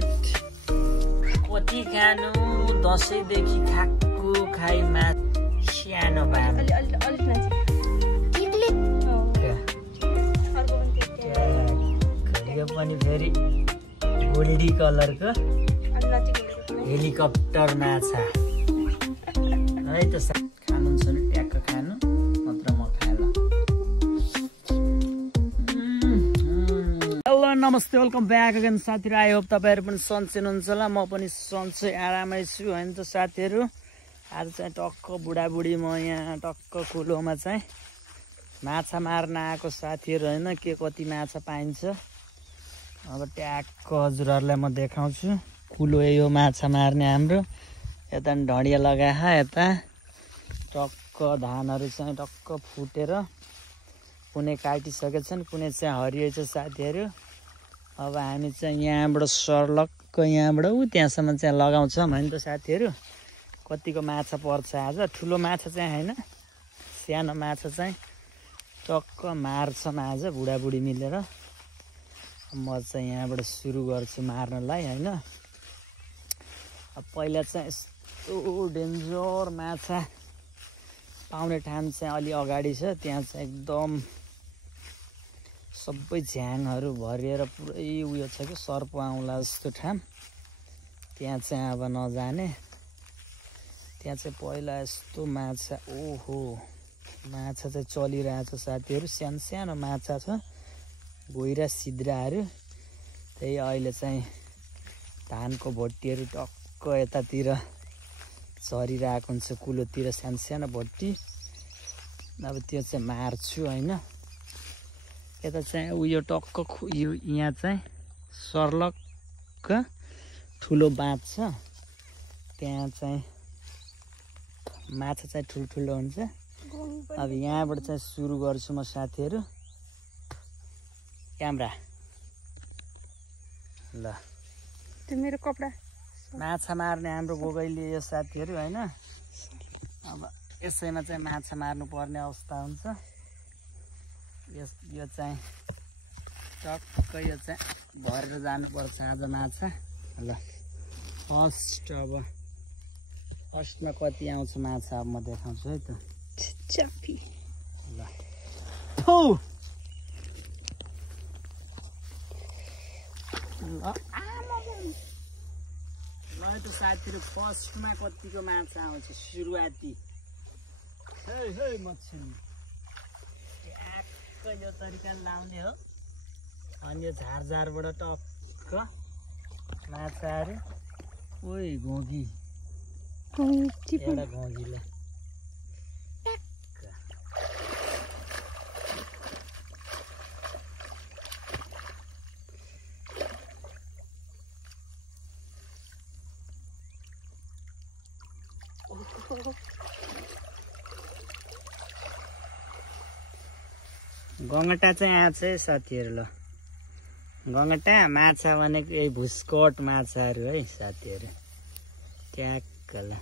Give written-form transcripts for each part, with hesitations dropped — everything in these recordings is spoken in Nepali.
गङ्गट कति खानु दसैँदेखि खाएको खाइ सानो भए यो पनि फेरि गोल्डी कलरको हेलिकप्टर माछा है त खानुहुन्छ भने ट्याक्क खानु मात्र म खाएला। हेलो नमस्ते वेलकम ब्याक अगेन साथीहरू। आई होप तपाईँहरू पनि सन्चै हुनुहुन्छ होला, म पनि सन्चै आरामै छु होइन त साथीहरू। आज चाहिँ टक्क बुढाबुढी म यहाँ टक्क कुलोमा चाहिँ माछा मार्न आएको साथीहरू होइन। के कति माछा पाइन्छ अब ट्याक्क हजुरहरूलाई म देखाउँछु। कुलो यो माछा मार्ने हाम्रो यता ढडिया लगाए यता टक्क धानहरू चाहिँ टक्क फुटेर कुनै काटिसकेछन्, कुनै चाहिँ हरियो छ साथीहरू। अब हामी चाहिँ यहाँबाट सर्लक्क यहाँबाट त्यहाँसम्म चाहिँ लगाउँछौँ होइन त साथीहरू। कतिको माछा पर्छ आज, ठुलो माछा चाहिँ होइन, सानो माछा चाहिँ टक्क मार्छन् आज बुढाबुढी मिलेर। म चाहिँ यहाँबाट सुरु गर्छु मार्नलाई होइन। अब पहिला चाहिँ यस्तो डेन्जर माछा पाउने ठाउँ चाहिँ अलि अगाडि छ, त्यहाँ चाहिँ एकदम सबै झ्याङहरू भरिएर पुरै उयो छ कि सर्प आउँला जस्तो ठाउँ। त्यहाँ चाहिँ अब नजाने। त्यहाँ चाहिँ पहिला यस्तो माछा, ओहो माछा चाहिँ चलिरहेछ साथीहरू। सानो सानो माछा छ, गोइरा सिद्राहरू। त्यही अहिले चाहिँ धानको भोटीहरू टक्क यतातिर झरिरहेको हुन्छ, कुलोतिर सानो सानो भोटी। अब त्यो चाहिँ मार्छु होइन। यता चाहिँ उयो टक्क यो यहाँ चाहिँ सर्लक्क ठुलो बाँध छ, त्यहाँ चाहिँ माछा चाहिँ ठुल्ठुलो हुन्छ। अब यहाँबाट चाहिँ सुरु गर्छु म साथीहरू। क्यामेरा ल, त्यो मेरो कपडा माछा मार्ने हाम्रो गोगैले यो साथीहरू होइन। अब यसैमा चाहिँ माछा मार्नु पर्ने अवस्था हुन्छ। यो चाहिँ टक्क यो चाहिँ भरेर जानुपर्छ आज माछा। ल फर्स्टमा कति आउँछ माछा अब म देखाउँछु है त। चापी ल ल त साथीहरू, फर्स्टमा कतिको माछा आउँछ सुरुवाती। है मछली ट्याक्क यो तरिकाले लाउने हो। अनि यो झारझारबाट टक्क माछाहरू। ओइ घोगी एउटा घोगीले गङ्गटा चाहिँ आएको छ है साथीहरू। ल गङ्गटा माछा भनेको यही भुस्कोट माछाहरू है साथीहरू। ट्याक्क ल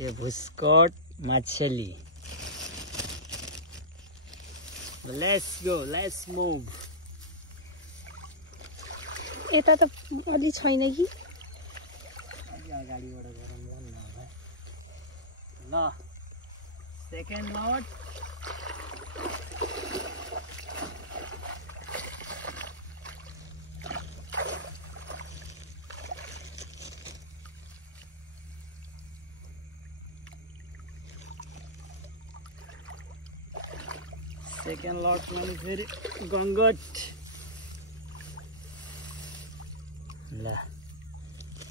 यो भुस्कोट मछली। Let's go, let's move. यता त अलि छैन कि अलि अगाडिबाट गरौँ ल। सेकेन्ड लट सेकेन्ड लटमा फेरि गङ्गट। ल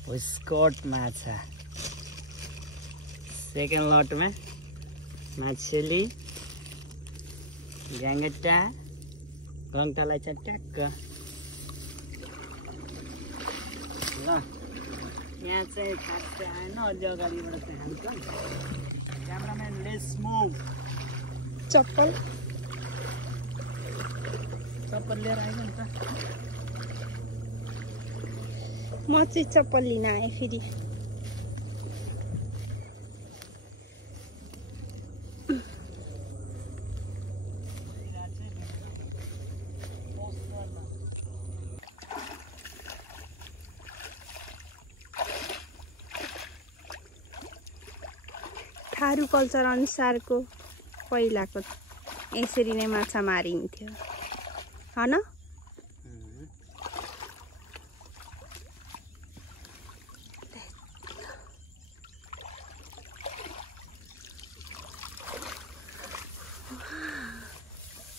भुस्कोट माछा। सेकेन्ड लटमा मछली गङ्गटा। गङ्गटालाई चाहिँ ट्याक्क ल यहाँ चाहिँ खासै आएन, अलि अगाडिबाट चाहिँ हान्छ। Cameraman let's move. चप्पल लिएर आइज नि त। म चाहिँ चप्पल लिन आएँ फेरि। थारू कल्चर अनुसारको पहिलाको यसरी नै माछा मारिन्थ्यो हैन?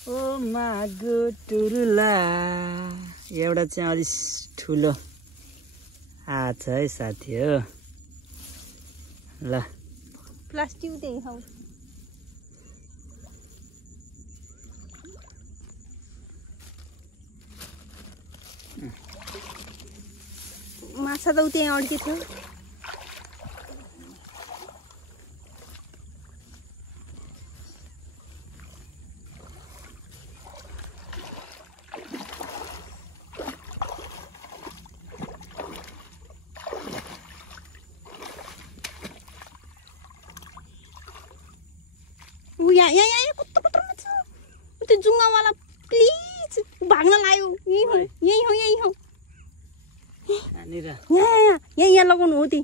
ओ मागो टुरुला एउटा चाहिँ अलिक ठुलो आछ है साथी हो। ल प्लास्टिक दे हौ माछा त उतै अड्केथ्यो। यहाँ कत्रो माछा त्यो जुङ्गावाला प्लिज भाग्न लाग्यो। यही हो यहाँ लगाउनु हो ती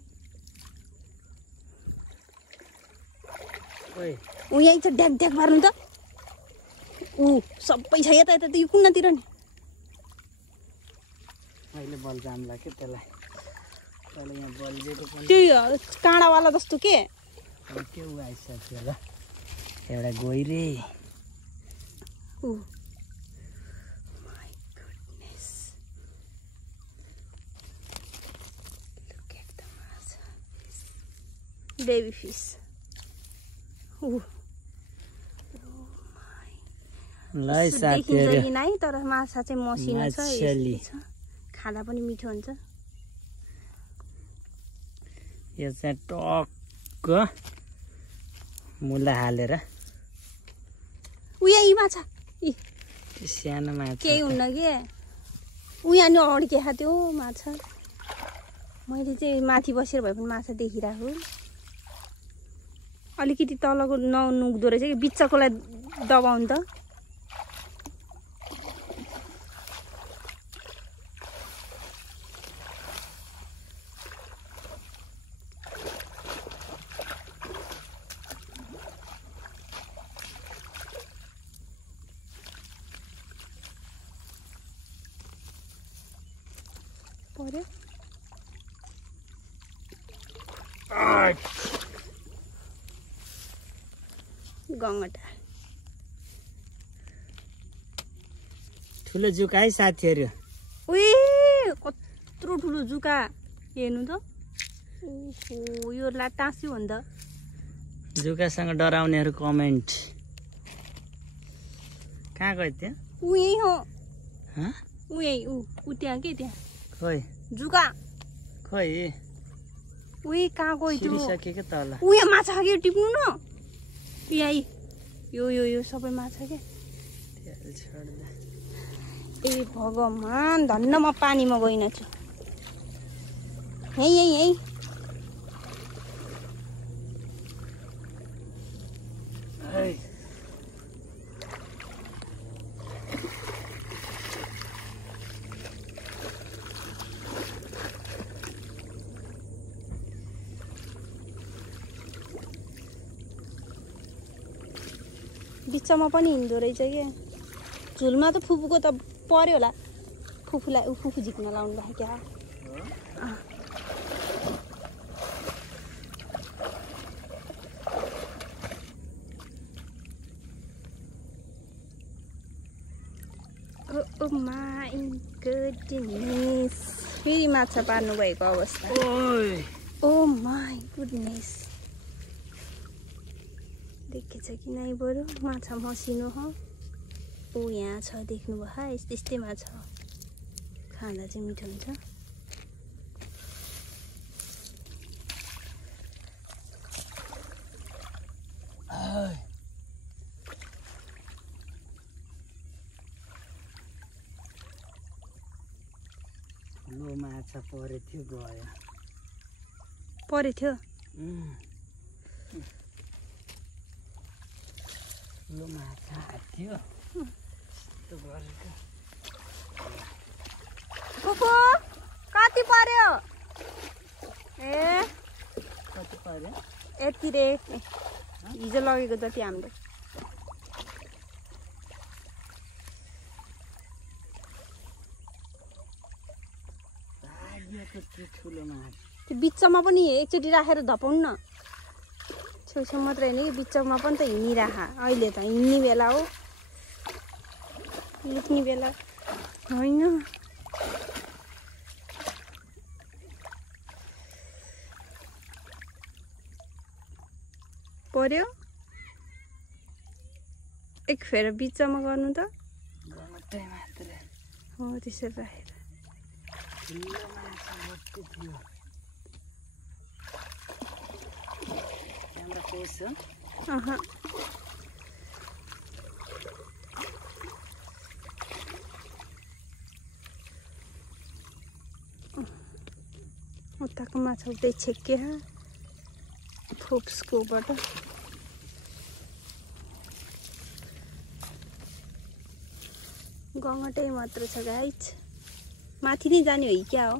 यही छ ढ्याक ढ्याक मार्नु त सबै छ यता यता त यो कुन्नातिर नि अहिले बल जाम्ला के त्यसलाई अहिले यहाँ बलिदिएको पनि त्यो काँडावाला जस्तो के त्यो आइसक्यो ल एउटा गोइरे baby fish. लाई साथीहरु नै तर माछा चाहिँ मसिनो छ खादा पनि मिठो हुन्छ। यो चाहिँ टक्क मुला हालेर उया यी माछा सानो माछा केही हुन्न के उया नि अड्केखा त्यो माछा मैले चाहिँ माथि बसेर भए पनि माछा देखिरहेको अलिकति तलको ननुग्दो रहेछ कि बिचकोलाई दबाउनु त पर्यो गङ्गटा ठुलो जुका है साथीहरु उही कत्रो ठुलो जुका हेर्नु त ओहो यो टाँस्यो भन्द जुकासँग डराउनेहरु कमेन्ट कहाँ गयो त्यो उही हो ह उही उ त्यहाँ के त्यहाँ खोइ जुका खोइ उही कहाँ गयो त्यो सके के तल उही माछा के टिप्नु न यही यो सबै माछा के ए भगवान धन्न म पानीमा गइन छु यही बिचमा पनि हिँड्दो रहेछ के झुलमा त फुपूको त पर्यो होला फुपूलाई फुपू झिक्न लाउनु भयो क्या ओ माय गुडनेस फेरि माछा पार्नु भएको अवस्था ओ माय गुडनेस देखेछ कि नै बरु माछा मसिनो हो ऊ यहाँ छ देख्नु भयो यस्तै माछा खाँदा चाहिँ मिठो हुन्छ ठुलो माछा परेथ्यो गयो परेथ्यो ठुलो माछा थियो फुपू कति पर्यो ए कति पर्यो यति रे हिजो लगेको जति हामीले त्यो बिचमा पनि एकचोटि राखेर धपाउनु न छेउछेउ मात्र होइन कि बिचमा पनि त हिँडिराख अहिले त हिँड्ने बेला हो लुक्ने बेला होइन पर्यो एक फेर बिचमा गर्नु त हो त्यसरी राखेर उताको माछा उतै छेक्के फोप्सकोबाट गङ्गटै मात्र छ गाइज माथि नै जाने हो कि क्या हो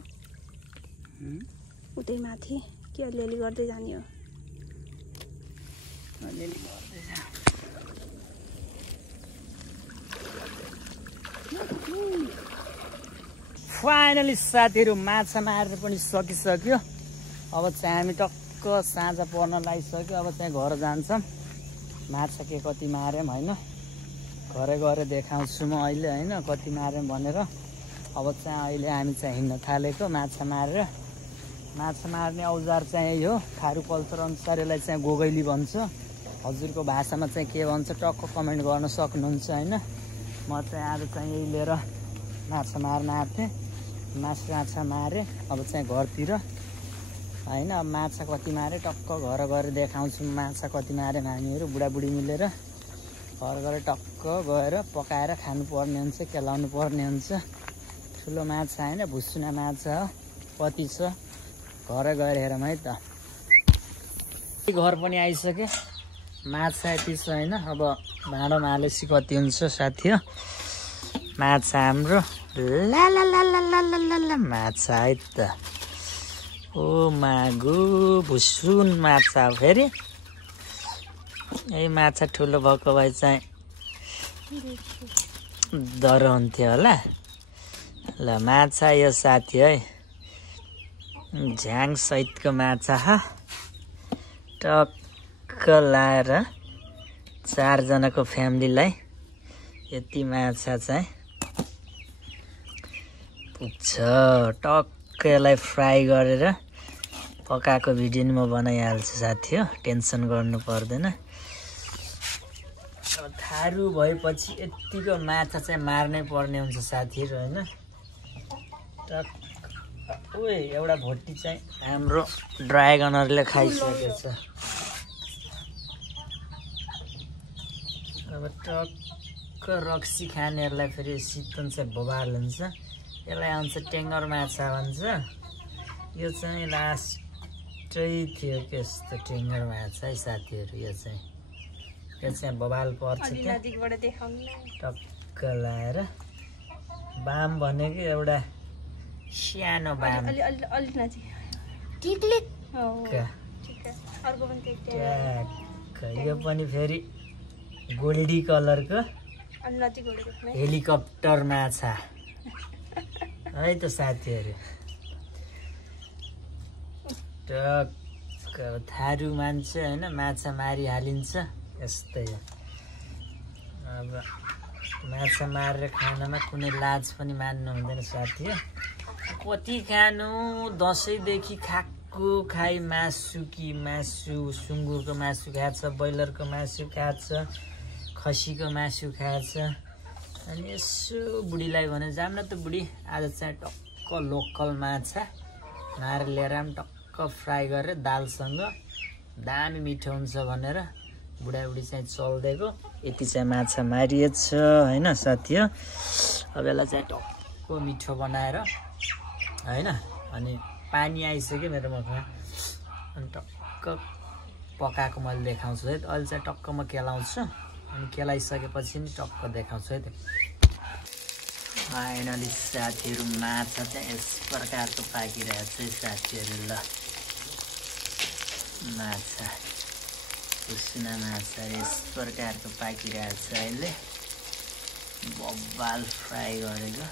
उतै माथि के अलिअलि गर्दै जाने हो फाइनली साथीहरू माछा मारेर पनि सकिसक्यो अब चाहिँ हामी टक्क साँझ पर्न लागिसक्यो अब चाहिँ घर जान्छौँ माछा के कति मार्यौँ होइन घरै गएर देखाउँछु म अहिले होइन कति मार्यौँ भनेर अब चाहिँ अहिले हामी चाहिँ हिँड्न थालेको माछा मारेर माछा मार्ने औजार चाहिँ यही हो थारू कल्चर अनुसार यसलाई चाहिँ गोगैली भन्छ हजुरको भाषामा चाहिँ के भन्छ टक्क कमेन्ट गर्न सक्नुहुन्छ होइन म चाहिँ आज चाहिँ यही लिएर माछा मार्न आएको थिएँ माछा मारेँ अब चाहिँ घरतिर होइन अब माछा कति मारेँ टक्क घर गएर देखाउँछु माछा कति माऱ्यौँ हामीहरू बुढाबुढी मिलेर घर गएर टक्क गएर पकाएर खानुपर्ने हुन्छ केलाउनु पर्ने हुन्छ ठुलो माछा होइन भुसुना माछा हो कति छ घर गएर हेरौँ है त घर पनि आइसक्यो माछा यति छ होइन अब भाँडोमा हालेपछि कति हुन्छ साथी हो माछा हाम्रो ला ला ला ला ला ला ला ला माछा है त ओ मागु भुसुन माछा हो फेरि यही माछा ठुलो भएको भए चाहिँ डर हुन्थ्यो होला ल माछा यो साथी है झ्याङ सहितको माछा टक्क लाएर 4 जनाको फ्यामिलीलाई यति माछा चाहिँ पुग्छ टक्क यसलाई फ्राई गरेर पकाएको भिडियो नि म बनाइहाल्छु साथी हो टेन्सन गर्नु पर्दैन थारू भएपछि यतिको माछा चाहिँ मार्नै पर्ने हुन्छ साथीहरू होइन ओए एउटा भोटी चाहिँ हाम्रो ड्रागनहरूले खाइसकेको छ अब टक्क रक्सी खानेहरूलाई फेरि शीतन चाहिँ बबाल हुन्छ यसलाई आउँछ टेङ्गर माछा भन्छ यो चाहिँ लास्टै थियो त्यस्तो टेङ्गर माछा है साथीहरू यो चाहिँ बबाल पर्छ टक्क लाएर बाम भनेको एउटा सानो बाम यो पनि फेरि गोल्डी कलरको हेलिकप्टर माछा है त साथीहरू टक्क थारू मान्छे होइन माछा मारिहालिन्छ यस्तै हो अब माछा मारेर खानमा कुनै लाज पनि मान्नु हुँदैन साथी कति खानु दसैँदेखि खाएको खाइ मासु कि मासु सुँगुरको मासु खान्छ ब्रोइलरको मासु खान्छ खसीको मासु खान्छ अनि यसो बुढीलाई भने जाम न त बुढी आज चाहिँ टक्क लोकल माछा मारेर लिएर टक्क फ्राई गरेर दालसँग दामी मिठो हुन्छ भनेर बुढाबुढी चाहिँ चल्दिएको यति चाहिँ माछा मारिएछ होइन साथी हो अब यसलाई चाहिँ टक्क मिठो बनाएर होइन अनि पानी आइसक्यो मेरो मुखमा अनि टक्क पकाएको मैले देखाउँछु है अहिले चाहिँ टक्क म केलाउँछु अनि केलाइसकेपछि नि टक्क देखाउँछु है त फाइनली साथीहरू माछा चाहिँ यस प्रकारको पाकिरहेको छ साथीहरू ल माछा सुना माछा यस प्रकारको पाकिरहेको छ अहिले बब्बाल फ्राई गरेको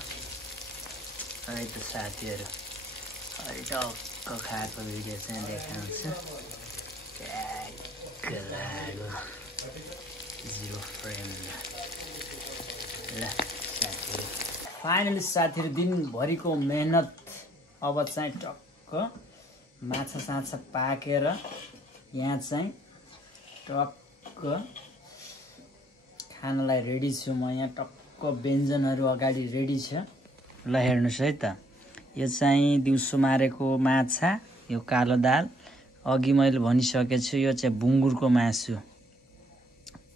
है त साथीहरू अहिले टक्क खाएको भिडियो चाहिँ देखाउँछु लाग्यो 0 फ्रेम ल साथीहरू फाइनली साथीहरू दिनभरिको मेहनत अब चाहिँ टक्क माछा साछा पाकेर यहाँ चाहिँ टक्क खानालाई रेडी छु म यहाँ टक्क व्यञ्जनहरू अगाडि रेडी छ ल हेर्नुहोस् है त यो चाहिँ दिउँसो मारेको माछा यो कालो दाल अघि मैले भनिसकेको छु यो चाहिँ बुङ्गुरको मासु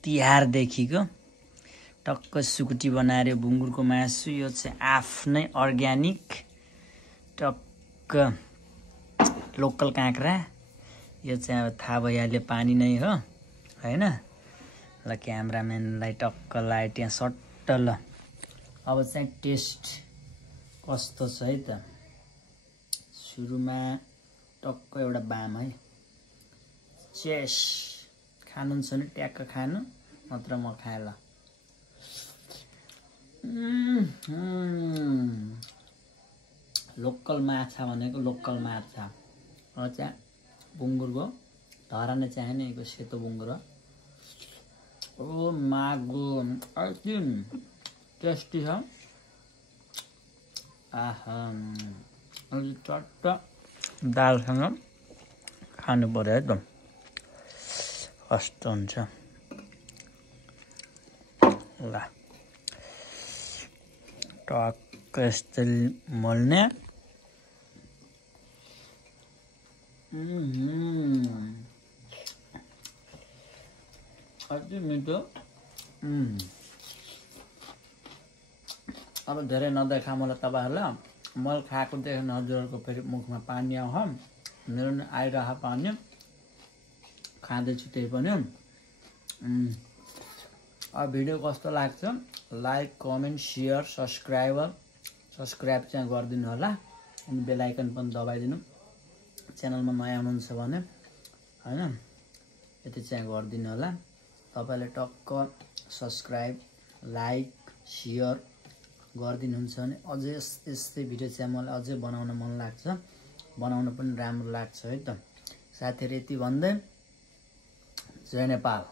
तिहारदेखिको टक्क सुकुटी बनाएर बुङ्गुरको मासु यो चाहिँ आफ्नै अर्ग्यानिक टक्क लोकल काँक्रा यो चाहिँ अब थाहा भइहाल्यो पानी नै हो हैन ल क्यामेराम्यानलाई टक्क लाइट यहाँ सट्ट ल अब चाहिँ टेस्ट कस्तो छ है त सुरुमा टक्क एउटा बाम है चेस खानुहुन्छ भने ट्याक्क खानु नत्र म खाएँ ल लोकल माछा भनेको लोकल माछा चाहिँ बुङ्गुरको धरान चाहिँ नि यो सेतो बुङ्गुर ओ मागो अति टेस्टी छ आहा अलि चट्ट दालसँग खानु पर्यो है त कस्तो हुन्छ ल टक्क यस्तै मोल्ने अति मिठो अब धेरै नदेखा मलाई तपाईँहरूलाई मैले खाएको देख्नु हजुरहरूको फेरि मुखमा पानी आउँछ मेरो नि आइरह पानी खाँदैछु त्यही पनि अब भिडियो कस्तो लाग्छ लाइक कमेन्ट सेयर सब्सक्राइब चाहिँ गरिदिनु होला अनि बेल आइकन पनि दबाइदिनु च्यानलमा नयाँ हुनुहुन्छ भने हैन यति चाहिँ गरिदिनु होला तपाईले टक्क सब्सक्राइब लाइक शेयर गरिदिनुहुन्छ भने अझै यस्तै भिडियो चाहिँ मलाई अझै बनाउन मन लाग्छ बनाउन पनि राम्रो लाग्छ है त साथीहरु यति भन्दै जय नेपाल।